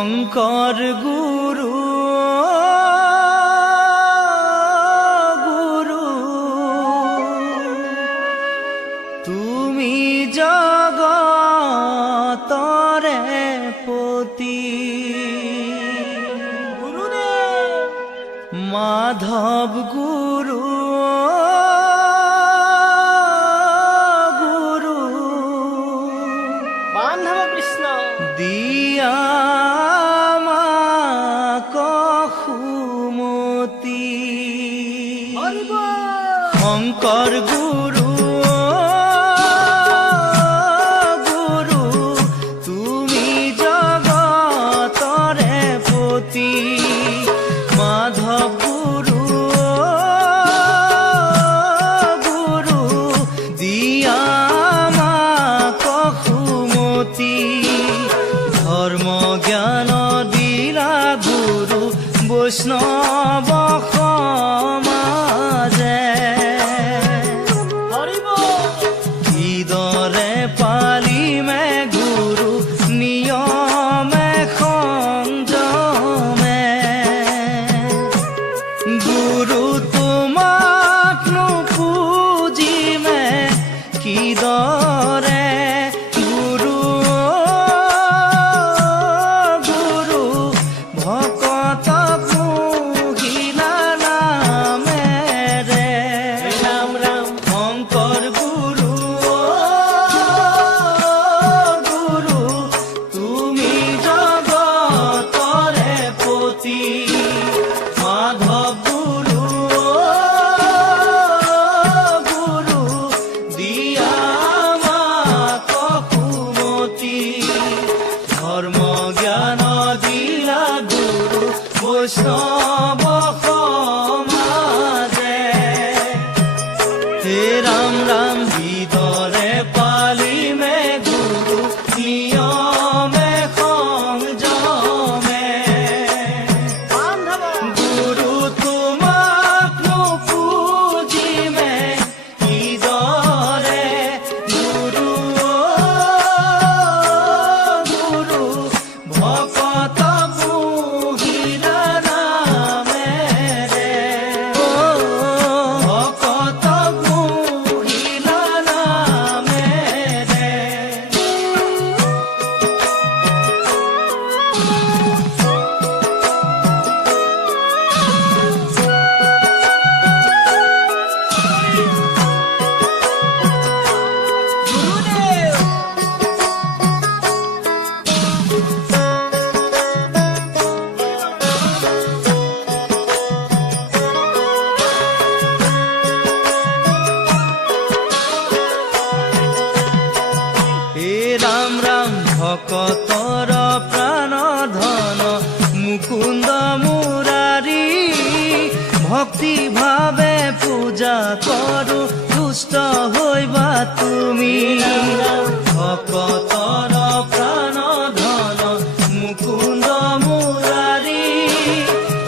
শঙ্কৰ গুৰু গুৰু তুমি জগতৰে পতি মাধৱ গুৰু গুৰু বান্ধৱ কৃষ্ণ দিয়া সুমতি শঙ্কৰ গুৰু গুৰু তুমি জগতৰে পতি মাধৱ গুৰু গুৰু দিয়া আমাক সুমতি ধৰ্ম জ্ঞান দিলা গুৰু বৈষ্ণৱ সমাজে কিদৰে পালিমে গুৰু নিয়মে সংযমে গুৰু তোমাক নুপুজিমে কিদৰে গুৰু গুৰু ভকত বৈষ্ণৱ সমাজে হে ৰাম ৰাম বিদৰে পালিমে গুৰু নিয়মে সংযমে গুৰু তোমাক নুপুজিমে কিদৰে গুৰু গুৰু ভকত ৰাম ৰাম ভকতৰ প্ৰাণ ধন মুকুন্দ মুৰাৰী ভক্তি ভাৱে পূজা কৰো তুষ্ট হৈবা তুমি ভকতৰ প্ৰাণ ধন মুকুন্দ মুৰাৰী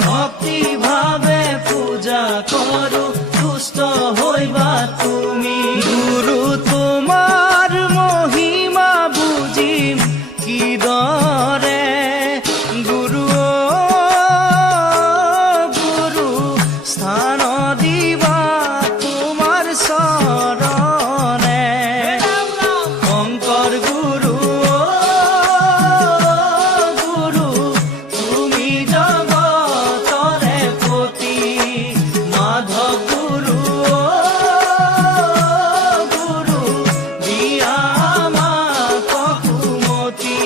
ভক্তি ভাৱে পূজা কৰো তুষ্ট হৈবা তুমি গুৰু তোমাৰ মহিমা বুজিম কিদৰে গুৰু গুৰু স্থান দিবা তোমাৰ চৰণে শঙ্কৰ গুৰু গুৰু তুমি জগতৰে পতি মাধৱ গুৰু গুৰু দিয়া আমাক সুমতি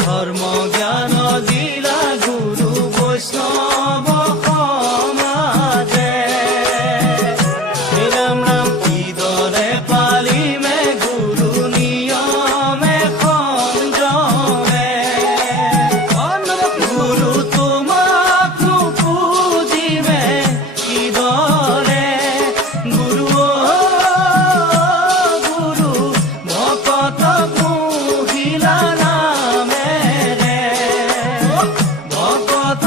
ধৰ্ম জ্ঞান দিলা গুৰু বৈষ্ণৱ সমাজে ৰাম ৰাম কিদৰে পালিমে গুৰু নিয়মে সংযমে গুৰু তোমাক নুপুজিমে কিদৰে গুৰু গুৰু ভকত মহিলা নামেৰে ভকত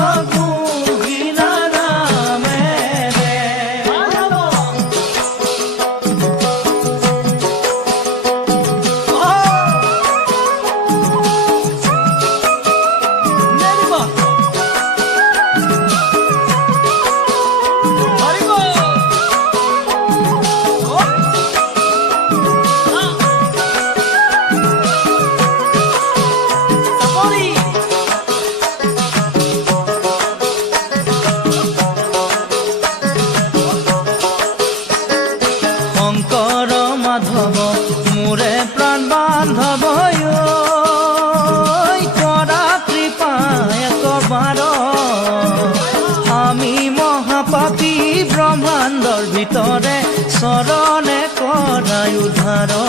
তৰে চৰণে কৰাই উদ্ধাৰ অ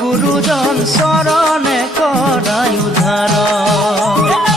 গুৰুজন চৰণে কৰাই উদ্ধাৰ